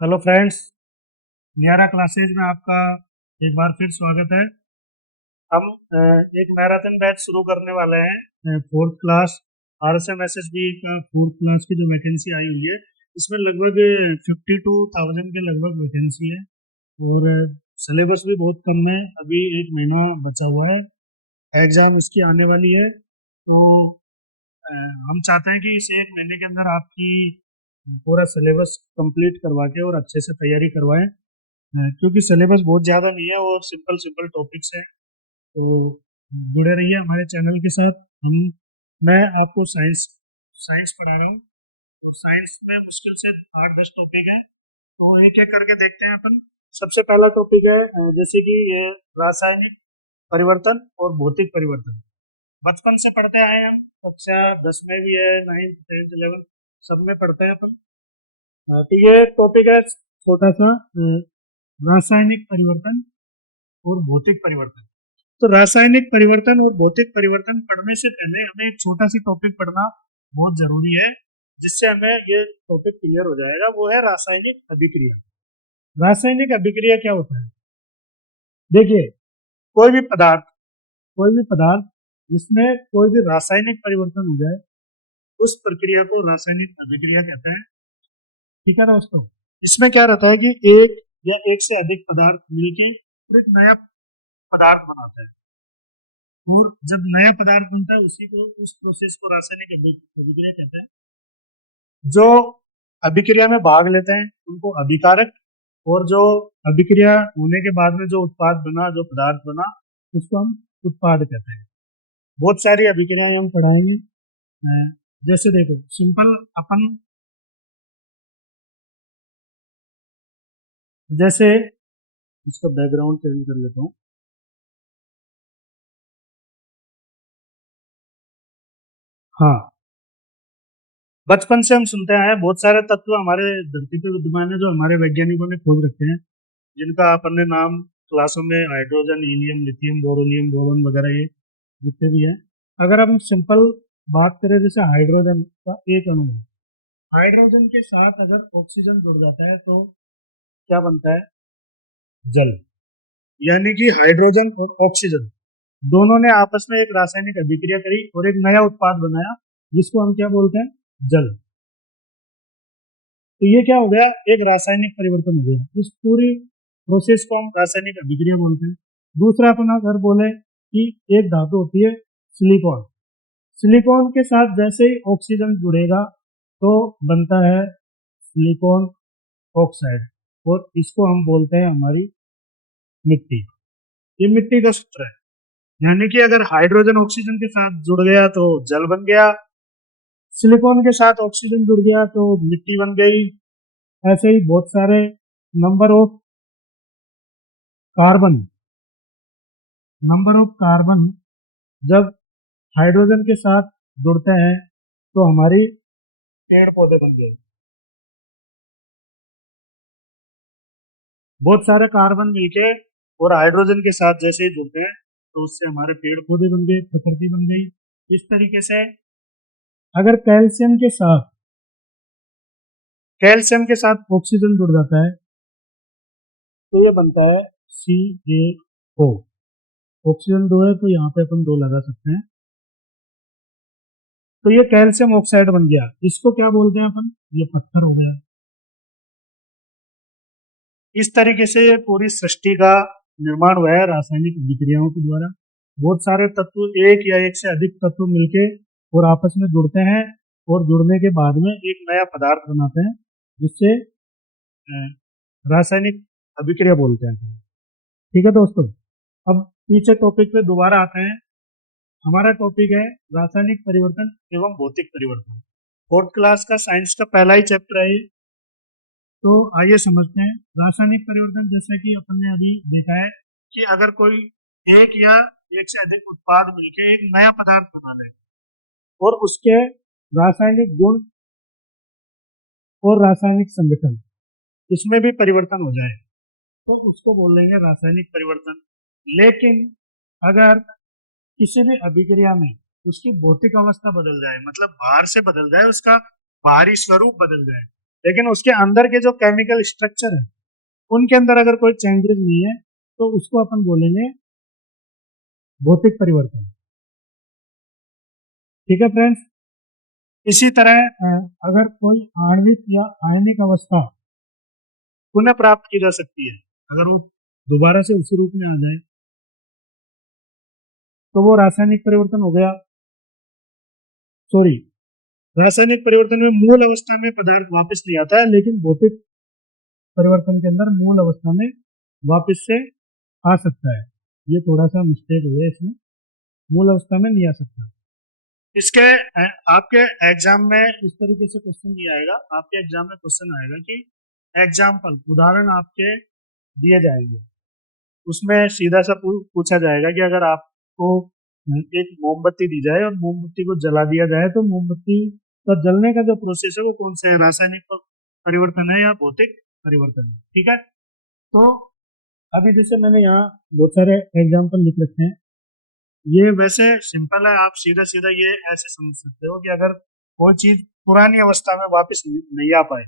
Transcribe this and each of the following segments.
Hello friends, नियारा classes में आपका एक बार फिर स्वागत है। हम एक मैराथन बैच शुरू करने वाले हैं। फोर्थ क्लास RSM SSB का फोर्थ क्लास की जो वैकेंसी आई हुई है, इसमें लगभग 52,000 के लगभग वैकेंसी है और सिलेबस भी बहुत कम है। अभी एक महीना बचा हुआ है, एग्जाम इसकी आने वाली है। तो हम चाहते हैं कि इस एक महीने के अंदर आपकी पूरा सिलेबस कंप्लीट करवा के और अच्छे से तैयारी करवाएं। क्योंकि सिलेबस बहुत ज़्यादा नहीं है और सिंपल सिंपल टॉपिक्स हैं। तो जुड़े रहिए हमारे चैनल के साथ। हम मैं आपको साइंस साइंस पढ़ा रहा हूँ। तो साइंस में मुश्किल से 8-10 टॉपिक है, तो एक एक करके देखते हैं अपन। सबसे पहला टॉपिक है जैसे कि ये रासायनिक परिवर्तन और भौतिक परिवर्तन। बचपन से पढ़ते आए हैं हम, कक्षा 10 में भी है, 9th 10th 11th सब में पढ़ते हैं अपन। तो ये टॉपिक है छोटा सा, रासायनिक परिवर्तन और भौतिक परिवर्तन। तो रासायनिक परिवर्तन और भौतिक परिवर्तन पढ़ने से पहले हमें एक छोटा सी टॉपिक पढ़ना बहुत जरूरी है, जिससे हमें ये टॉपिक क्लियर हो जाएगा। वो है रासायनिक अभिक्रिया। रासायनिक अभिक्रिया क्या होता है? देखिए, कोई भी पदार्थ कोई भी पदार्थ जिसमें कोई भी रासायनिक परिवर्तन हो जाए, उस प्रक्रिया को रासायनिक अभिक्रिया कहते हैं। ठीक है ना दोस्तों? इसमें क्या रहता है कि एक या एक से अधिक पदार्थ मिलके फिर एक नया पदार्थ बनाते हैं, और जब नया पदार्थ बनता है उस प्रोसेस को रासायनिक अभिक्रिया कहते हैं। जो अभिक्रिया में भाग लेते हैं उनको अभिकारक, और जो अभिक्रिया होने के बाद में जो उत्पाद बना, जो पदार्थ बना, उसको हम उत्पाद कहते हैं। बहुत सारी अभिक्रियाएं हम पढ़ाएंगे। जैसे देखो, सिंपल अपन जैसे इसका बैकग्राउंड चेंज कर लेता हूँ। हाँ, बचपन से हम सुनते आए हैं बहुत सारे तत्व हमारे धरती पे विद्यमान है जो हमारे वैज्ञानिकों ने खोज रखे हैं, जिनका अपन ने नाम क्लासों में हाइड्रोजन, हीलियम, लिथियम, बोरोनियम, बोरोन वगैरह ये जितने भी हैं। अगर हम सिंपल बात करें, जैसे हाइड्रोजन का एक अणु है, हाइड्रोजन के साथ अगर ऑक्सीजन जुड़ जाता है तो क्या बनता है? जल। यानी कि हाइड्रोजन और ऑक्सीजन दोनों ने आपस में एक रासायनिक अभिक्रिया करी और एक नया उत्पाद बनाया, जिसको हम क्या बोलते हैं? जल। तो ये क्या हो गया? एक रासायनिक परिवर्तन हो गया। इस पूरी प्रोसेस को हम रासायनिक अभिक्रिया बोलते हैं। दूसरा अपना अगर बोले कि एक धातु होती है सिलिकॉन। सिलिकॉन के साथ जैसे ही ऑक्सीजन जुड़ेगा तो बनता है सिलिकॉन ऑक्साइड, और इसको हम बोलते हैं हमारी मिट्टी। ये मिट्टी का सूत्र है। यानी कि अगर हाइड्रोजन ऑक्सीजन के साथ जुड़ गया तो जल बन गया, सिलिकॉन के साथ ऑक्सीजन जुड़ गया तो मिट्टी बन गई। ऐसे ही बहुत सारे number of carbon number of carbon जब हाइड्रोजन के साथ जुड़ते हैं तो हमारी पेड़ पौधे बन गए। बहुत सारे कार्बन मिलके और हाइड्रोजन के साथ जैसे ही जुड़ते हैं तो उससे हमारे पेड़ पौधे बन गए, प्रकृति बन गई। इस तरीके से अगर कैल्शियम के साथ ऑक्सीजन जुड़ जाता है तो ये बनता है CaO। ऑक्सीजन दो है तो यहाँ पे अपन दो लगा सकते हैं। तो ये कैल्शियम ऑक्साइड बन गया। इसको क्या बोलते हैं अपन? ये पत्थर हो गया। इस तरीके से ये पूरी सृष्टि का निर्माण हुआ है रासायनिक अभिक्रियाओं के द्वारा। बहुत सारे तत्व, एक या एक से अधिक तत्व मिलके और आपस में जुड़ते हैं, और जुड़ने के बाद में एक नया पदार्थ बनाते हैं, जिससे रासायनिक अभिक्रिया बोलते हैं। ठीक है दोस्तों, अब पीछे टॉपिक पे दोबारा आते हैं। हमारा टॉपिक है रासायनिक परिवर्तन एवं भौतिक परिवर्तन। फोर्थ क्लास का साइंस का पहला ही चैप्टर है ये। तो आइए समझते हैं रासायनिक परिवर्तन। जैसे कि अपन ने अभी देखा है कि अगर कोई एक या एक से अधिक उत्पाद मिलकर एक नया पदार्थ बना ले और उसके रासायनिक गुण और रासायनिक संगठन इसमें भी परिवर्तन हो जाए तो उसको बोल देंगे रासायनिक परिवर्तन। लेकिन अगर किसी भी अभिक्रिया में उसकी भौतिक अवस्था बदल जाए, मतलब बाहर से बदल जाए, उसका बाहरी स्वरूप बदल जाए, लेकिन उसके अंदर के जो केमिकल स्ट्रक्चर है उनके अंदर अगर कोई चेंजेस नहीं है तो उसको अपन बोलेंगे भौतिक परिवर्तन। ठीक है फ्रेंड्स। इसी तरह अगर कोई आणविक या आयनिक अवस्था पुनः प्राप्त की जा सकती है, अगर वो दोबारा से उसी रूप में आ जाए तो वो रासायनिक परिवर्तन हो गया। सॉरी, रासायनिक परिवर्तन में मूल अवस्था में पदार्थ वापस नहीं आता है, लेकिन भौतिक परिवर्तन के अंदर मूल अवस्था में वापस से आ सकता है। ये थोड़ा सा मिस्टेक हुआ है इसमें, मूल अवस्था में नहीं आ सकता। इसके आपके एग्जाम में इस तरीके से क्वेश्चन दिया आएगा, आपके एग्जाम में क्वेश्चन आएगा कि एग्जाम्पल, उदाहरण आपके दिए जाएंगे, उसमें सीधा सा पूछा जाएगा कि अगर आपको एक मोमबत्ती दी जाए और मोमबत्ती को जला दिया जाए तो मोमबत्ती का जलने का जो प्रोसेस है वो कौन सा है, रासायनिक परिवर्तन है या भौतिक परिवर्तन है। ठीक है, तो अभी जैसे मैंने यहाँ बहुत सारे एग्जाम्पल लिख रखे हैं, ये वैसे सिंपल है, आप सीधा सीधा ये ऐसे समझ सकते हो कि अगर कोई चीज पुरानी अवस्था में वापस नहीं आ पाए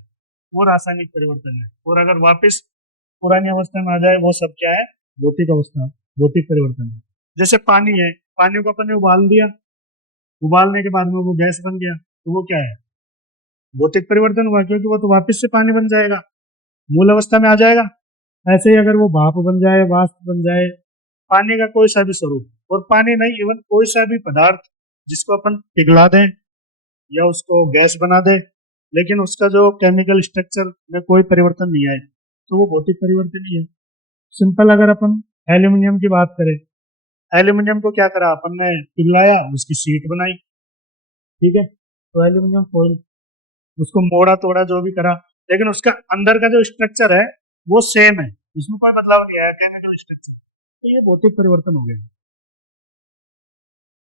वो रासायनिक परिवर्तन है, और अगर वापस पुरानी अवस्था में आ जाए वो सब क्या है, भौतिक अवस्था, भौतिक परिवर्तन है। जैसे पानी है, पानी को अपन ने उबाल दिया, उबालने के बाद में वो गैस बन गया, तो वो क्या है, भौतिक परिवर्तन हुआ, क्योंकि वो तो वापस से पानी बन जाएगा, मूल अवस्था में आ जाएगा। ऐसे ही अगर वो भाप बन जाए, वाष्प बन जाए, पानी का कोई सा भी स्वरूप, और पानी नहीं, इवन कोई सा भी पदार्थ जिसको अपन पिघला दें या उसको गैस बना दे, लेकिन उसका जो केमिकल स्ट्रक्चर में कोई परिवर्तन नहीं आए तो वो भौतिक परिवर्तन ही है। सिंपल अगर अपन एल्यूमिनियम की बात करें, एल्यूमिनियम को क्या करा अपन ने, पिघलाया, उसकी शीट बनाई। ठीक है, तो एल्यूमिनियम फॉइल, उसको मोड़ा तोड़ा जो भी करा, लेकिन उसका अंदर का जो स्ट्रक्चर है वो सेम है, इसमें कोई बदलाव नहीं आया, केमिकल स्ट्रक्चर, तो ये भौतिक परिवर्तन हो गया।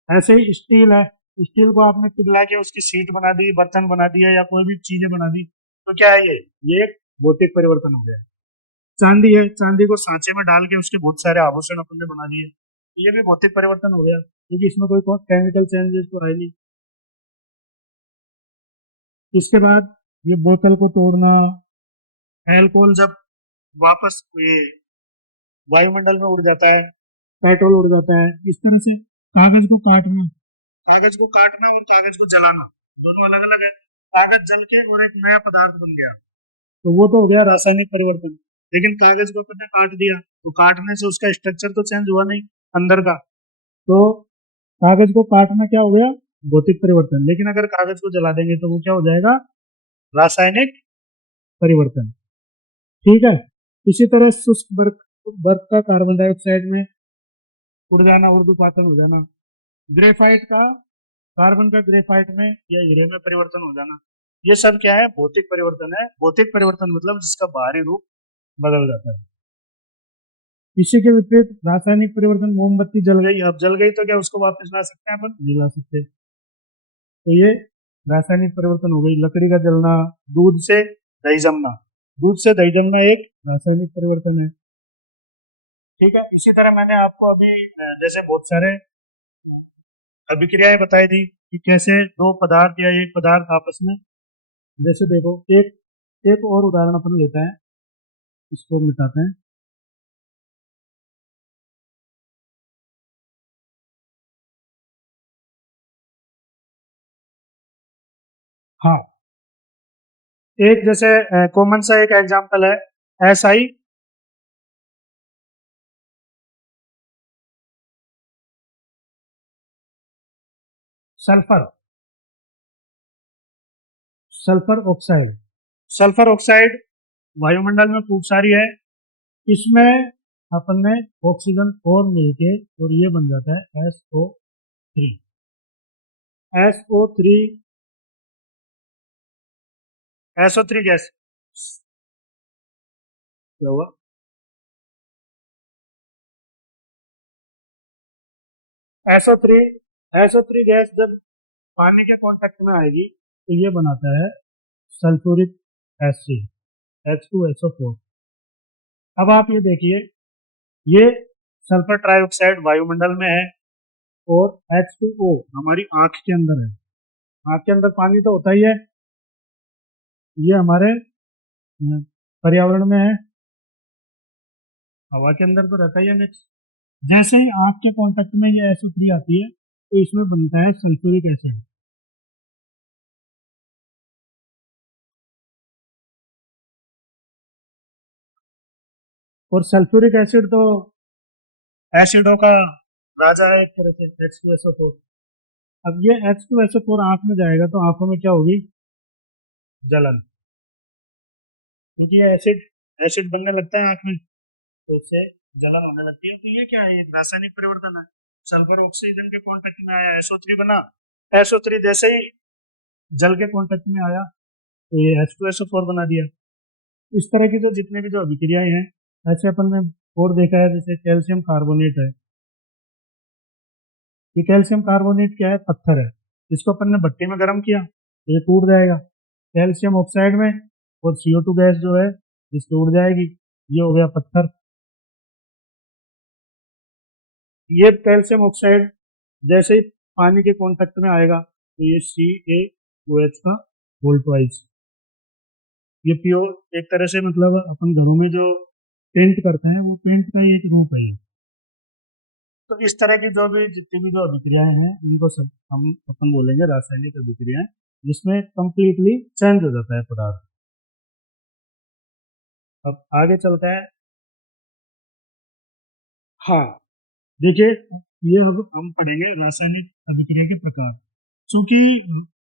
ऐसे ही स्टील है, स्टील को आपने पिघला के उसकी शीट बना दी, बर्तन बना दिया या कोई भी चीजें बना दी, तो क्या है, ये एक भौतिक परिवर्तन हो गया। चांदी है, चांदी को सांचे में डाल के उसके बहुत सारे आभूषण अपन ने बना दिए, तो ये भी भौतिक परिवर्तन हो गया, क्योंकि इसमें कोई केमिकल चेंजेस तो है नहीं। इसके बाद ये बोतल को तोड़ना, एल्कोहल जब वापस ये वायुमंडल में उड़ जाता है, पेट्रोल उड़ जाता है, इस तरह से कागज को काटना, कागज को काटना और कागज को जलाना दोनों अलग अलग है। कागज जल के और एक नया पदार्थ बन गया, तो वो तो हो गया रासायनिक परिवर्तन। लेकिन कागज को अपने काट दिया, तो काटने से उसका स्ट्रक्चर तो चेंज हुआ नहीं अंदर का, तो कागज को काटना क्या हो गया, भौतिक परिवर्तन। लेकिन अगर कागज को जला देंगे तो वो क्या हो जाएगा, रासायनिक परिवर्तन। ठीक है, इसी तरह शुष्क बर्फ, बर्फ का कार्बन डाइऑक्साइड में उड़ जाना, उर्ध्वपातन हो जाना, ग्रेफाइट का, कार्बन का ग्रेफाइट में या हीरे में परिवर्तन हो जाना, ये सब क्या है, भौतिक परिवर्तन है। भौतिक परिवर्तन मतलब जिसका बाहरी रूप बदल जाता है। इसी के विपरीत रासायनिक परिवर्तन, मोमबत्ती जल गई, अब जल गई तो क्या उसको वापस ला सकते हैं अपन, नहीं ला सकते, तो ये रासायनिक परिवर्तन हो गई। लकड़ी का जलना, दूध से दही जमना, दूध से दही जमना एक रासायनिक परिवर्तन है। ठीक है, इसी तरह मैंने आपको अभी जैसे बहुत सारे अभिक्रियाएं बताई थी कि कैसे दो पदार्थ या एक पदार्थ आपस में, जैसे देखो एक एक और उदाहरण अपन लेते हैं, इसको मिटाते हैं। हाँ, एक जैसे कॉमन सा एक एग्जांपल है, SI sulphur, sulphur oxide, sulphur oxide वायुमंडल में खूब सारी है, इसमें अपन ने ऑक्सीजन और मिलके और ये बन जाता है SO3, SO3, SO3 गैस, क्या हुआ, SO3, SO3 गैस जब पानी के कांटेक्ट में आएगी तो ये बनाता है सल्फ्यूरिक एसिड, H2SO4। अब आप ये देखिए, ये सल्फर ट्राइऑक्साइड वायुमंडल में है और H2O हमारी आंख के अंदर है, आंख के अंदर पानी तो होता ही है, ये हमारे पर्यावरण में है, हवा के अंदर तो रहता ही है मिक्स। जैसे ही आग के कांटेक्ट में ये SO3 आती है तो इसमें बनता है सल्फ्यूरिक एसिड। और सल्फ्यूरिक एसिड तो एसिडों का राजा है एक तरह से, H2SO4। अब ये H2SO4 आंख में जाएगा तो आंखों में क्या होगी? जलन, क्योंकि ये एसिड एसिड बनने लगता है आंख में, तो इससे जलन होने लगती है। तो ये क्या है? एक रासायनिक परिवर्तन है। सल्फर ऑक्सीजन के कांटेक्ट में आया, SO3 बना। SO3 जैसे ही जल के कांटेक्ट में आया तो ये H2SO4 बना दिया। इस तरह की जो जितने भी जो अभिक्रियाएं हैं, ऐसे अपन ने और देखा है। जैसे कैल्शियम कार्बोनेट है, ये कैल्शियम कार्बोनेट क्या है? पत्थर है। इसको अपन ने भट्टी में गर्म किया तो ये टूट जाएगा कैल्शियम ऑक्साइड में, और CO2 गैस जो है इसकी उड़ जाएगी। ये हो गया पत्थर। ये कैल्शियम ऑक्साइड जैसे ही पानी के कांटेक्ट में आएगा तो ये CaOH का वोल्टवाइज, ये प्योर एक तरह से, मतलब अपन घरों में जो पेंट करते हैं वो पेंट का ही एक रूप है ये। तो इस तरह की जो भी जितनी भी जो अभिक्रियाएं हैं इनको सब हम अपन बोलेंगे रासायनिक अभिक्रियाएं, जिसमें कंप्लीटली चेंज हो जाता है पदार्थ। अब आगे चलता है। हाँ, देखिए, ये अब हम पढ़ेंगे रासायनिक अभिक्रिया के प्रकार। क्योंकि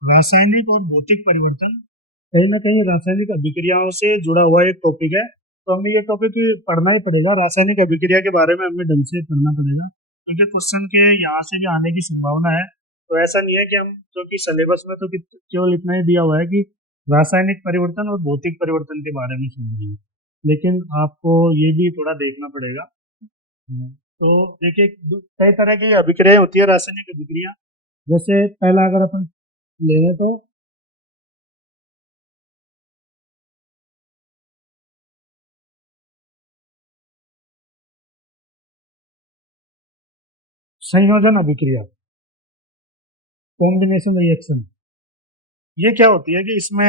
रासायनिक और भौतिक परिवर्तन कहीं ना कहीं रासायनिक अभिक्रियाओं से जुड़ा हुआ एक टॉपिक है, तो हमें ये टॉपिक पढ़ना ही पड़ेगा। रासायनिक अभिक्रिया के बारे में हमें ढंग से पढ़ना पड़ेगा, क्योंकि क्वेश्चन के यहाँ से भी आने की संभावना है। तो ऐसा नहीं है कि हम, क्योंकि सिलेबस में तो केवल इतना ही दिया हुआ है कि रासायनिक परिवर्तन और भौतिक परिवर्तन के बारे में समझिए, लेकिन आपको ये भी थोड़ा देखना पड़ेगा। तो देखिए, कई तरह की अभिक्रिया होती है रासायनिक अभिक्रिया। जैसे पहला अगर अपन लेंगे तो संयोजन अभिक्रिया, कॉम्बिनेशन रिएक्शन। ये क्या होती है कि इसमें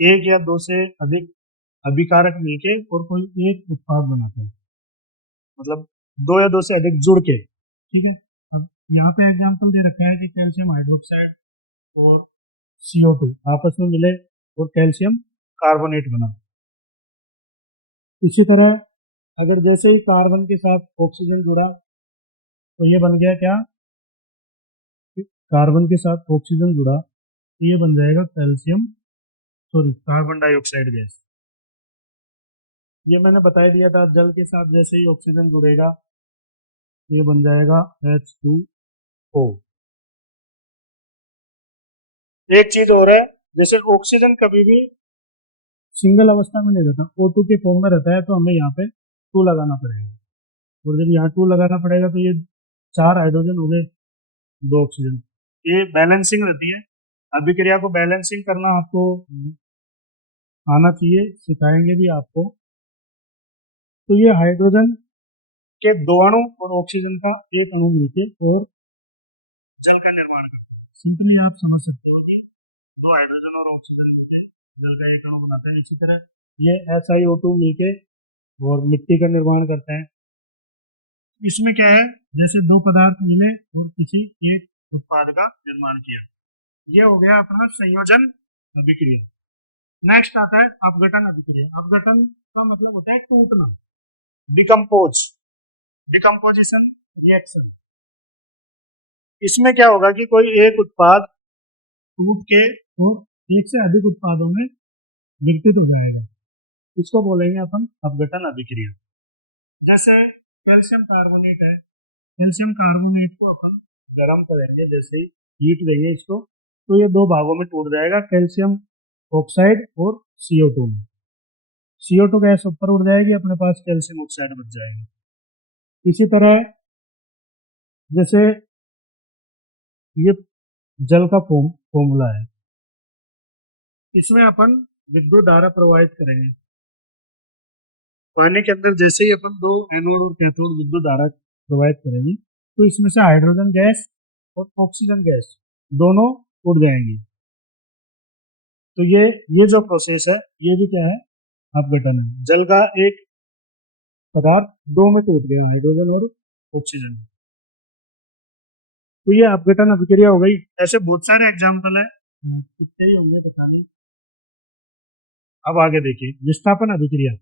एक या दो से अधिक अभिकारक मिलके और कोई एक उत्पाद बनाते हैं, मतलब दो या दो से अधिक जुड़ के। ठीक है। अब यहाँ पे एग्जांपल दे रखा है कि कैल्शियम हाइड्रोक्साइड और CO2 आपस में मिले और कैल्शियम कार्बोनेट बना। इसी तरह अगर जैसे ही कार्बन के साथ ऑक्सीजन जुड़ा तो ये बन गया क्या? कार्बन के साथ ऑक्सीजन जुड़ा तो ये बन जाएगा calcium, sorry, carbon dioxide gas. ये मैंने बता दिया था, जल के साथ जैसे ही ऑक्सीजन जुड़ेगा ये बन जाएगा H2O। एक चीज और है, जैसे ऑक्सीजन कभी भी सिंगल अवस्था में नहीं रहता, O2 के फॉर्म में रहता है, तो हमें यहाँ पे 2 लगाना पड़ेगा। और जब यहाँ 2 लगाना पड़ेगा तो ये 4 हाइड्रोजन हो गए, 2 ऑक्सीजन। ये बैलेंसिंग रहती है। अभिक्रिया को बैलेंसिंग करना आपको आना चाहिए, सिखाएंगे भी आपको। तो ये हाइड्रोजन के 2 अणु और ऑक्सीजन का 1 अणु मिलके और जल का निर्माण करते हैं। सिंपली आप समझ सकते हो कि 2 हाइड्रोजन और ऑक्सीजन मिलके जल का 1 अणु बनाते हैं। इसी तरह ये SiO2 मिलके और मिट्टी का निर्माण करते हैं। इसमें क्या है, जैसे 2 पदार्थ मिले और किसी एक उत्पाद का निर्माण किया। ये हो गया अपना संयोजन अभिक्रिया। नेक्स्ट आता है अपघटन अभिक्रिया। अपघटन का मतलब होता है टूटना, डिकम्पोज, डिकम्पोजिशन रिएक्शन। इसमें क्या होगा कि कोई एक उत्पाद टूट के और एक से अधिक उत्पादों में विघटित हो जाएगा, इसको बोलेंगे अपन अपघटन अभिक्रिया। जैसे कैल्शियम कार्बोनेट है, कैल्शियम कार्बोनेट को अपन गर्म करेंगे, जैसे हीट देंगे इसको, तो ये 2 भागों में टूट जाएगा, कैल्शियम ऑक्साइड और CO2 में। CO2 गैस ऊपर उड़ जाएगी, अपने पास कैल्शियम ऑक्साइड बच जाएगा। इसी तरह जैसे ये जल का फॉर्मूला है, इसमें अपन विद्युत धारा प्रवाहित करेंगे पानी के अंदर। जैसे ही अपन 2 एनोड और कैथोड विद्युत धारा प्रवाहित करेंगे तो इसमें से हाइड्रोजन गैस और ऑक्सीजन गैस दोनों उड़ जाएंगी। तो ये जो प्रोसेस है ये भी क्या है, अपघटन है। जल का एक पदार्थ दो में टूट गया, हाइड्रोजन और ऑक्सीजन। तो ये अपघटन अभिक्रिया हो गई। ऐसे बहुत सारे एग्जाम्पल है, कितने ही होंगे पता नहीं। अब आगे देखिए विस्थापन अभिक्रिया।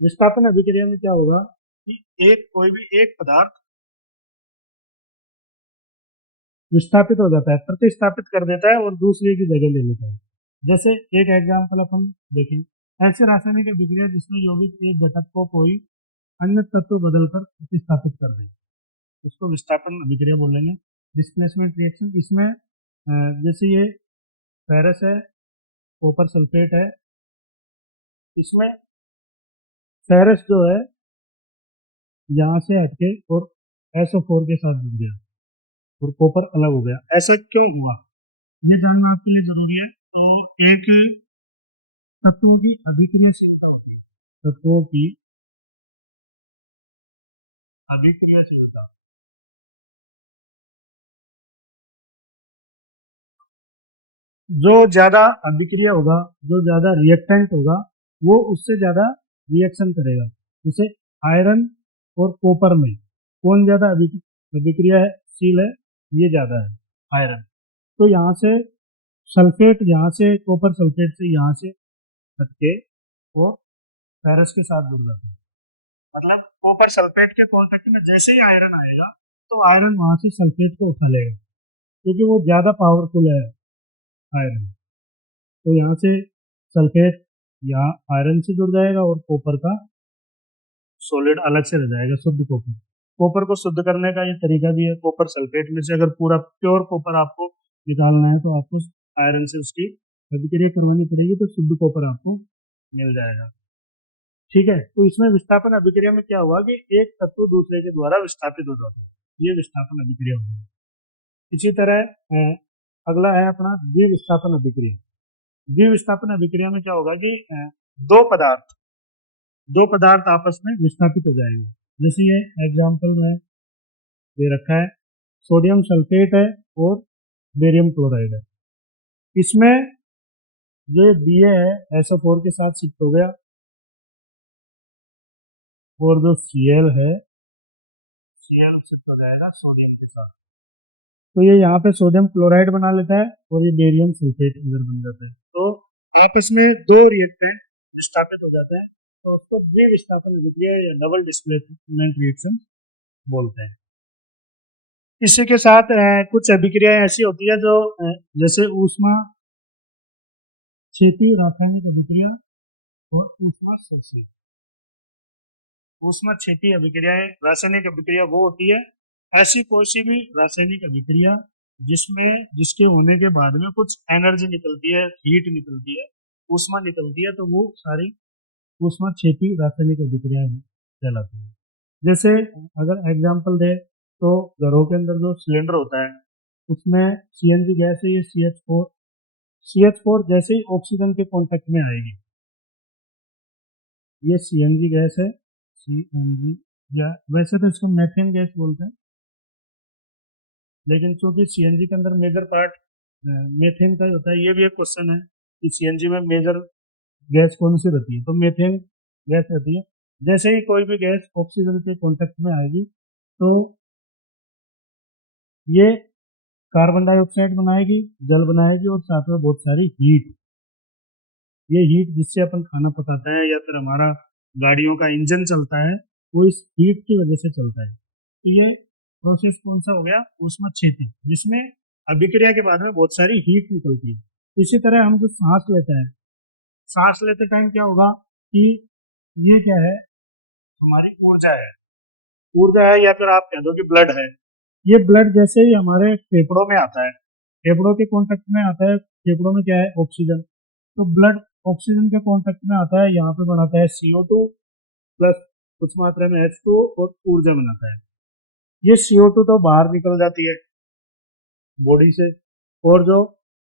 विस्थापन अभिक्रिया में क्या होगा कि कोई भी एक पदार्थ विस्थापित हो जाता है, प्रतिस्थापित कर देता है और दूसरे की जगह ले लेता है। जैसे एक एग्जाम्पल अपन देखें, ऐसे रासायनिक अभिक्रिया जिसमें यौगिक एक घटक को कोई अन्य तत्व बदलकर प्रतिस्थापित कर दे, इसको विस्थापन अभिक्रिया बोलेंगे। डिस्प्लेसमेंट रिएक्शन, इसमें जैसे ये फेरस है, कॉपर सल्फेट है, इसमें फेरस जो है यहाँ से हटके और SO4 के साथ जुड़ गया और कॉपर अलग हो गया। ऐसा क्यों हुआ ये जानना आपके लिए जरूरी है। तो एक तत्वों की अभिक्रियाशीलता होती है, तत्वों की अभिक्रियाशीलता। जो ज्यादा अभिक्रिया होगा, जो ज्यादा रिएक्टेंट होगा, वो उससे ज्यादा रिएक्शन करेगा। जैसे आयरन और कॉपर में कौन ज्यादा अभिक्रियाशील है, ये ज्यादा है आयरन। तो यहाँ से सल्फेट, यहाँ से कॉपर सल्फेट से यहाँ से हटके और फेरस के साथ जुड़ जाते हैं। मतलब कॉपर सल्फेट के कांटेक्ट में जैसे ही आयरन आएगा तो आयरन वहां से सल्फेट को उठा लेगा, क्योंकि वो ज्यादा पावरफुल है आयरन। तो यहाँ से सल्फेट यहाँ आयरन से जुड़ जाएगा और कॉपर का सॉलिड अलग से रह जाएगा, शुद्ध कॉपर। कॉपर को शुद्ध करने का ये तरीका भी है, कॉपर सल्फेट में से अगर पूरा प्योर कॉपर आपको निकालना है तो आपको आयरन से उसकी अभिक्रिया करवानी पड़ेगी, तो शुद्ध कॉपर आपको मिल जाएगा। ठीक है, तो इसमें विस्थापन अभिक्रिया में क्या हुआ कि एक तत्व दूसरे के द्वारा विस्थापित हो जाता है, ये विस्थापन अभिक्रिया होगी। इसी तरह अगला है अपना द्विविस्थापन अभिक्रिया। द्विविस्थापन अभिक्रिया में क्या होगा कि दो पदार्थ आपस में विस्थापित हो जाएंगे। जैसे ये एग्जाम्पल में ये रखा है, सोडियम सल्फेट है और बेरियम क्लोराइड है। इसमें जो Ba है SO4 के साथ शिफ्ट हो गया और जो Cl है Cl शिफ्ट हो जाएगा सोडियम के साथ। तो ये यहाँ पे सोडियम क्लोराइड बना लेता है और ये बेरियम सल्फेट इधर बन जाता है। तो आपस में दो रिएक्टेंट विस्थापित हो जाते हैं, तो उसको द्विविस्थापन अभिक्रिया या डबल डिस्प्लेसमेंट रिएक्शन बोलते हैं। इसी के साथ कुछ अभिक्रियाएं ऐसी होती है जो जैसे ऊष्मा क्षेपी रासायनिक अभिक्रिया और ऊष्मा शोषी। ऊष्मा क्षेपी अभिक्रियाएं रासायनिक अभिक्रिया वो होती है, ऐसी कोई सी भी रासायनिक अभिक्रिया जिसके होने के बाद में कुछ एनर्जी निकलती है, हीट निकलती है, ऊष्मा निकलती है, तो वो सारी ऊष्मा क्षेपी रासायनिक अभिक्रियाएं कहलाती है। जैसे अगर एग्जांपल दे तो घरों के अंदर जो सिलेंडर होता है उसमें CNG गैस है, ये CH4 जैसे ही ऑक्सीजन के कांटेक्ट में आएगी, ये CNG गैस है, CNG, या वैसे तो इसको मेथेन गैस बोलते हैं, लेकिन चूंकि CNG के अंदर मेजर पार्ट मेथेन का होता है, ये भी एक क्वेश्चन है कि CNG में मेजर गैस कौन सी रहती है, तो मेथेन गैस रहती है। जैसे ही कोई भी गैस ऑक्सीजन के कांटेक्ट में आएगी तो ये कार्बन डाइऑक्साइड बनाएगी, जल बनाएगी और साथ में बहुत सारी हीट। ये हीट जिससे अपन खाना पकाते हैं या फिर हमारा गाड़ियों का इंजन चलता है, वो इस हीट की वजह से चलता है। तो ये प्रोसेस कौन सा हो गया, ऊष्माक्षेपी, जिसमें अभिक्रिया के बाद में बहुत सारी हीट निकलती है। इसी तरह हम जो सांस लेते हैं, सांस लेते टाइम क्या होगा कि ये क्या है, हमारी ऊर्जा है या फिर आप कह दो कि ब्लड है। ये ब्लड जैसे ही हमारे फेफड़ों में आता है, फेफड़ों के कांटेक्ट में आता है, फेफड़ों में क्या है, ऑक्सीजन, तो ब्लड ऑक्सीजन के कांटेक्ट में आता है, यहाँ पे बनाता है CO2 प्लस कुछ मात्रा में H2 और ऊर्जा बनाता है। ये CO2 तो बाहर निकल जाती है बॉडी से, और जो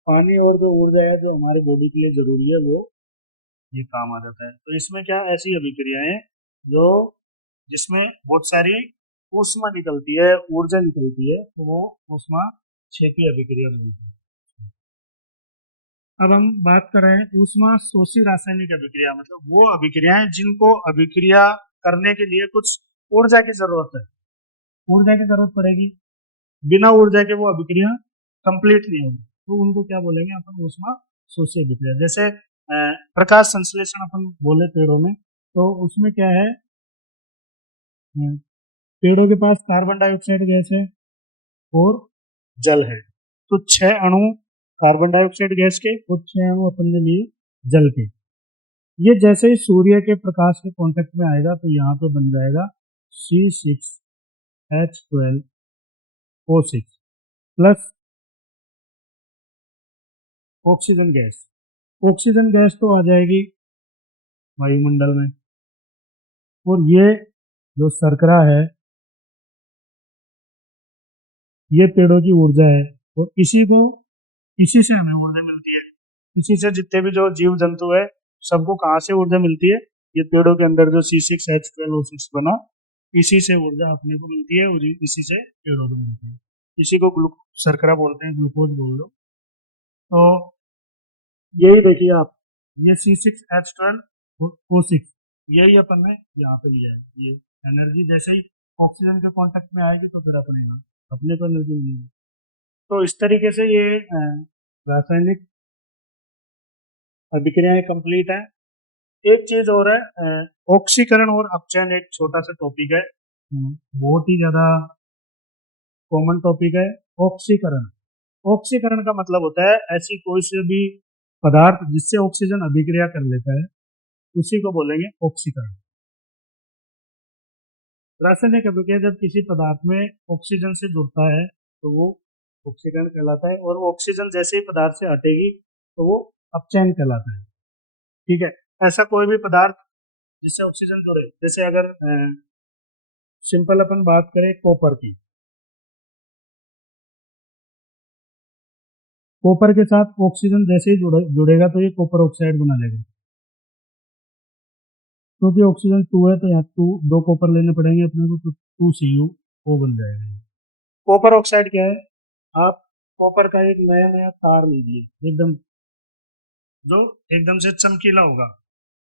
पानी और जो ऊर्जा है जो हमारे बॉडी के लिए जरूरी है वो ये काम आ जाता है। तो इसमें क्या ऐसी अभिक्रियाएं जो जिसमें बहुत सारी ऊष्मा निकलती है, ऊर्जा निकलती है, तो वो ऊष्मा क्षेपी अभिक्रिया बोलते हैं। अब हम बात कर रहे हैं ऊष्मा शोषी रासायनिक अभिक्रिया, मतलब वो अभिक्रियाएं जिनको अभिक्रिया करने के लिए कुछ ऊर्जा की जरूरत है, ऊर्जा की जरूरत पड़ेगी, बिना ऊर्जा के वो अभिक्रिया कंप्लीट नहीं होगी, तो उनको क्या बोलेंगे अपन, ऊष्मा शोषी अभिक्रिया। जैसे प्रकाश संश्लेषण अपन बोले पेड़ों में, तो उसमें क्या है, पेड़ों के पास कार्बन डाइऑक्साइड गैस है और जल है, तो 6 अणु कार्बन डाइऑक्साइड गैस के और 6 अणु अपन ने लिए जल के। ये जैसे ही सूर्य के प्रकाश के कांटेक्ट में आएगा तो यहाँ पे बन जाएगा C6H12O6 plus oxygen gas. Oxygen gas तो आ जाएगी वायुमंडल में, और ये जो शर्करा है ये पेड़ों की ऊर्जा है, और इसी से हमें ऊर्जा मिलती है। इसी से जितने भी जो जीव जंतु है सबको कहाँ से ऊर्जा मिलती है, ये पेड़ों के अंदर जो C6H12O6 बना, इसी से ऊर्जा अपने को मिलती है और इसी से पेड़ों को मिलती है। इसी को शर्करा बोलते हैं, ग्लूकोज बोल दो। तो यही देखिए आप, ये C6H12O6 यही अपन ने यहाँ पे लिया है। ये एनर्जी जैसे ही ऑक्सीजन के कांटेक्ट में आएगी तो फिर अपने को एनर्जी मिलेगी। तो इस तरीके से ये रासायनिक अभिक्रियाएं कंप्लीट है। एक चीज और है, ऑक्सीकरण और अपचयन एक छोटा सा टॉपिक है, बहुत ही ज्यादा कॉमन टॉपिक है। ऑक्सीकरण, ऑक्सीकरण का मतलब होता है ऐसी कोई से भी पदार्थ जिससे ऑक्सीजन अभिक्रिया कर लेता है, उसी को बोलेंगे ऑक्सीकरण। रासायनिक अभिक्रिया जब किसी पदार्थ में ऑक्सीजन से जुड़ता है तो वो ऑक्सीकरण कहलाता है, और ऑक्सीजन जैसे ही पदार्थ से हटेगी तो वो अपचयन कहलाता है। ठीक है, ऐसा कोई भी पदार्थ जिससे ऑक्सीजन जुड़े, जैसे अगर सिंपल अपन बात करें कॉपर की, कॉपर के साथ ऑक्सीजन जैसे ही जुड़ेगा तो ये कॉपर ऑक्साइड बना लेगा, क्योंकि ऑक्सीजन 2 है तो यहाँ 2 कॉपर लेने पड़ेंगे अपने को, तो 2CuO बन जाएगा। कॉपर ऑक्साइड क्या है, आप कॉपर का एक नया नया तार लीजिए, एकदम जो एकदम से चमकीला होगा,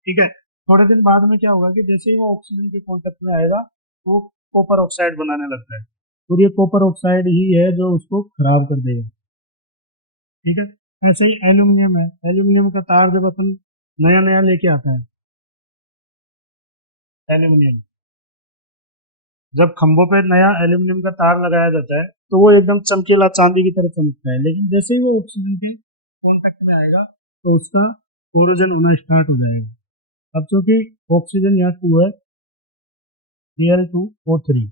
ठीक है, थोड़े दिन बाद में क्या होगा कि जैसे ही वो ऑक्सीजन के कांटेक्ट में आएगा तो कॉपर ऑक्साइड बनाने लगता है, और ये कॉपर ऑक्साइड ही है जो उसको खराब कर देगा। ठीक है, ऐसे ही एल्यूमिनियम है, एल्यूमिनियम का तार जब अपन नया नया लेके आता है, एल्यूमिनियम जब खंभों पे नया एल्यूमिनियम का तार लगाया जाता है तो वो एकदम चमकीला चांदी की तरह चमकता है, लेकिन जैसे ही वो ऑक्सीजन के कांटेक्ट में आएगा तो उसका कोरोजन होना स्टार्ट हो जाएगा। अब चूंकि ऑक्सीजन यहाँ 2 है, Al2O3,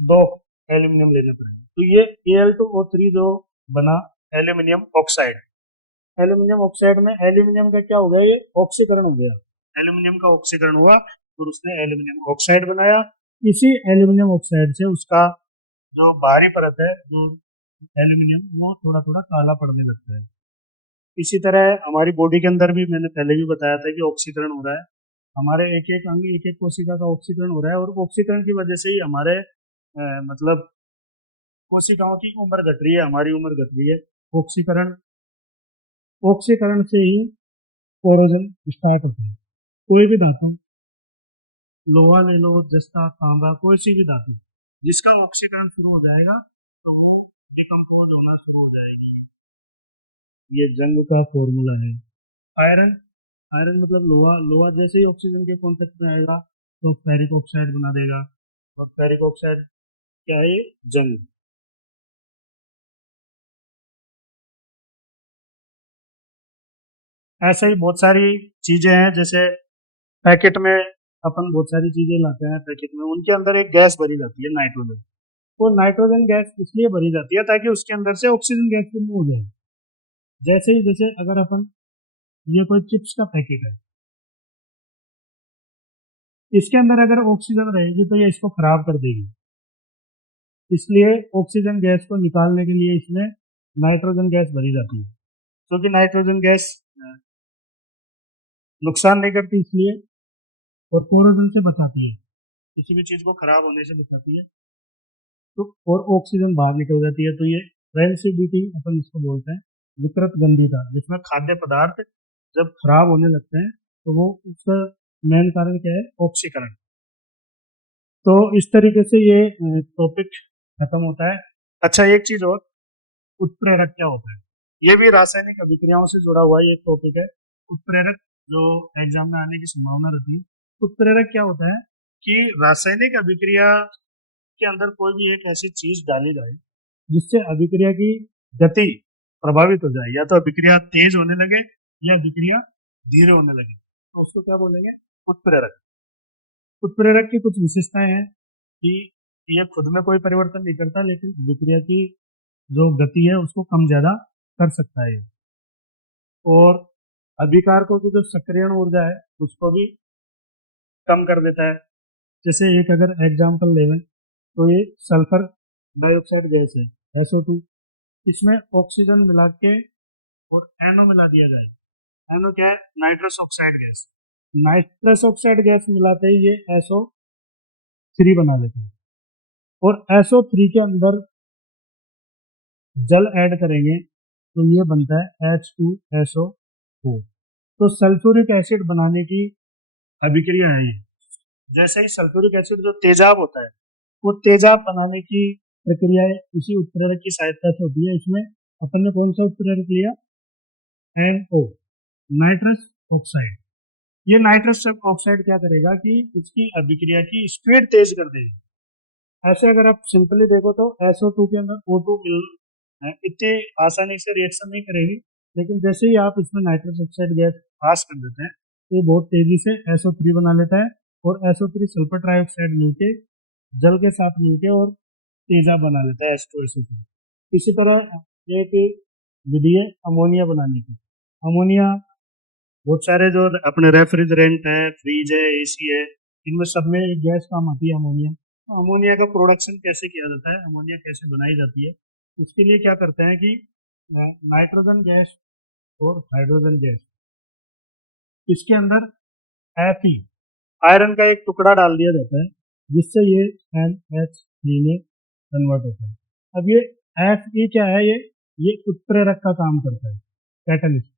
2 एल्यूमिनियम लेने पड़ेंगे, तो ये Al2O3 जो बना एल्यूमिनियम ऑक्साइड, एल्यूमिनियम ऑक्साइड में एल्यूमिनियम का क्या हो गया, ये ऑक्सीकरण हो गया, एल्यूमिनियम का ऑक्सीकरण हुआ और उसने एल्यूमिनियम ऑक्साइड बनाया। इसी एल्यूमिनियम ऑक्साइड से उसका जो बाहरी परत है, जो एल्यूमिनियम, वो थोड़ा थोड़ा काला पड़ने लगता है। इसी तरह हमारी बॉडी के अंदर भी मैंने पहले भी बताया था कि ऑक्सीकरण हो रहा है, हमारे एक एक अंग, एक एक कोशिका का ऑक्सीकरण हो रहा है, और ऑक्सीकरण की वजह से ही हमारे मतलब कोशिकाओं की उम्र घट रही है, हमारी उम्र घट रही है। ऑक्सीकरण, ऑक्सीकरण से ही कोरोजन स्टार्ट होता है। कोई भी धातु, लोहा ले लो, जस्ता, तांबा, कोई सी भी धातु जिसका ऑक्सीकरण शुरू हो जाएगा तो वो डिकम्पोज होना शुरू हो जाएगी। ये जंग का फॉर्मूला है। आयरन, आयरन मतलब लोहा, लोहा जैसे ही ऑक्सीजन के कांटेक्ट में आएगा तो फेरिक ऑक्साइड बना देगा, और फेरिक ऑक्साइड क्या है, जंग। ऐसे ही बहुत सारी चीजें हैं, जैसे पैकेट में अपन बहुत सारी चीजें लाते हैं, पैकेट में उनके अंदर एक गैस भरी जाती है, नाइट्रोजन। वो नाइट्रोजन गैस इसलिए भरी जाती है ताकि उसके अंदर से ऑक्सीजन गैस रिमूव हो जाए। जैसे अगर अपन, ये कोई चिप्स का पैकेट है, इसके अंदर अगर ऑक्सीजन रहेगी तो ये इसको खराब कर देगी, इसलिए ऑक्सीजन गैस को निकालने के लिए इसमें नाइट्रोजन गैस भरी जाती है, क्योंकि नाइट्रोजन गैस नुकसान नहीं करती इसलिए, और कोरोजन से बचाती है, किसी भी चीज को खराब होने से बचाती है, तो और ऑक्सीजन बाहर निकल जाती है, तो ये रेंसिडिटी अपन इसको बोलते हैं, विकृत गंधीता, जिसमें खाद्य पदार्थ जब खराब होने लगते हैं तो वो उसका मेन कारण क्या है, ऑक्सीकरण। तो इस तरीके से ये टॉपिक खत्म होता है। अच्छा, एक चीज और, उत्प्रेरक क्या होता है, ये भी रासायनिक अभिक्रियाओं से जुड़ा हुआ ये टॉपिक है। उत्प्रेरक जो एग्जाम में आने की संभावना रहती है, उत्प्रेरक क्या होता है कि रासायनिक अभिक्रिया के अंदर कोई भी एक ऐसी चीज डाली जाए जिससे अभिक्रिया की गति प्रभावित हो जाए, या तो अभिक्रिया तेज होने लगे या अभिक्रिया धीरे होने लगे, तो उसको क्या बोलेंगे, उत्प्रेरक। उत्प्रेरक की कुछ विशेषताएं हैं कि यह खुद में कोई परिवर्तन नहीं करता, लेकिन अभिक्रिया की जो गति है उसको कम ज्यादा कर सकता है, और अभिकारकों की जो सक्रियण ऊर्जा है उसको भी कम कर देता है। जैसे एक अगर एग्जाम्पल लें तो ये सल्फर डाइऑक्साइड गैस है, SO2, इसमें ऑक्सीजन मिला के और NO मिला दिया जाए। NO क्या है, nitrous oxide gas. Nitrous oxide gas मिलाते ही ये SO3 बना लेते हैं, और SO3 के अंदर जल ऐड करेंगे तो ये बनता है H2SO4। तो सल्फ्यूरिक एसिड बनाने की अभिक्रिया है ये। जैसे ही सल्फ्यूरिक एसिड जो तेजाब होता है, वो तेजाब बनाने की प्रक्रिया इसी उत्प्रेरक की सहायता से होती है। इसमें अपन ने कौन सा उत्प्रेरक लिया, NO, नाइट्रस ऑक्साइड। ये नाइट्रस ऑक्साइड क्या करेगा कि इसकी अभिक्रिया की स्पीड तेज कर देगी। ऐसे अगर आप सिंपली देखो तो SO2 के अंदर O2 इतनी आसानी से रिएक्शन नहीं करेगी, लेकिन जैसे ही आप इसमें नाइट्रस ऑक्साइड गैस पास कर देते हैं तो ये बहुत तेजी से SO3 बना लेता है, और SO3 सल्फर ट्राइऑक्साइड मिलके जल के साथ मिलके और तेजाब बना लेता है H2SO4। इसी तरह एक विधि है अमोनिया बनाने की। अमोनिया बहुत सारे जो अपने रेफ्रिजरेंट है, फ्रिज है, AC है, इनमें सब में एक गैस काम आती है अमोनिया। तो अमोनिया का प्रोडक्शन कैसे किया जाता है, अमोनिया कैसे बनाई जाती है, उसके लिए क्या करते हैं कि नाइट्रोजन गैस और हाइड्रोजन गैस, इसके अंदर Fe, आयरन का एक टुकड़ा डाल दिया जाता है, जिससे ये NH3 में कन्वर्ट होता है। अब ये Fe क्या है, ये उत्प्रेरक का काम करता है, कैटलिस्ट।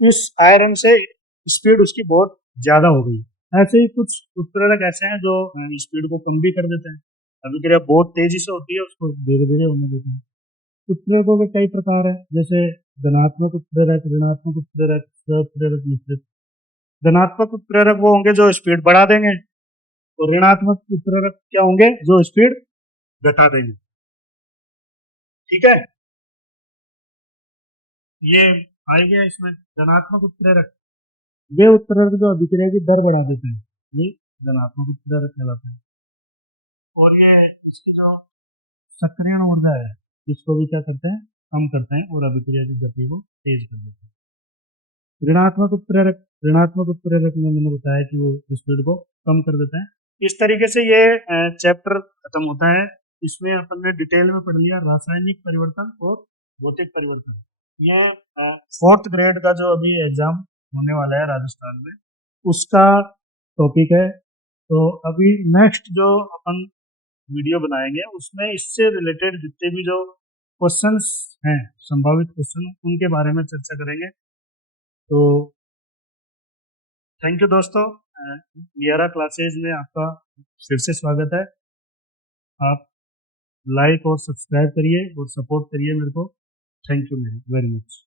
इस आयरन से स्पीड उसकी बहुत ज्यादा हो गई। ऐसे ही कुछ उत्प्रेरक ऐसे हैं जो स्पीड को कम भी कर देते हैं। अभिक्रिया बहुत तेजी से होती है, उसको धीरे धीरे होने देते हैं। उत्प्रेरकों के कई प्रकार हैं, जैसे धनात्मक उत्प्रेरक, ऋणात्मक उत्प्रेरक, सह-उत्प्रेरक, मिश्रित। धनात्मक उत्प्रेरक वो होंगे जो स्पीड बढ़ा देंगे, और ऋणात्मक उत्प्रेरक क्या होंगे, जो स्पीड घटा देंगे। ठीक है, ये आ गया इसमें धनात्मक उत्प्रेरक। वे उत्प्रेरक जो अभिक्रिया की दर बढ़ा देते हैं, ये धनात्मक उत्प्रेरक कहलाते हैं। और ये इसकी जो सक्रियण ऊर्जा है, इसको भी क्या करते हैं, कम करते हैं, और अभिक्रिया की गति को तेज कर देते हैं। ऋणात्मक उत्प्रेरक में मैंने बताया कि वो स्पीड को कम कर देता है। इस तरीके से ये चैप्टर खत्म होता है। इसमें अपन ने डिटेल में पढ़ लिया रासायनिक परिवर्तन और भौतिक परिवर्तन। ये 4th ग्रेड का जो अभी एग्जाम होने वाला है राजस्थान में, उसका टॉपिक है। तो अभी नेक्स्ट जो अपन वीडियो बनाएंगे उसमें इससे रिलेटेड जितने भी जो क्वेश्चंस हैं, संभावित क्वेश्चन, उनके बारे में चर्चा करेंगे। तो थैंक यू दोस्तों, लियारा क्लासेज में आपका फिर से स्वागत है। आप लाइक और सब्सक्राइब करिए और सपोर्ट करिए मेरे को। Thank you very much.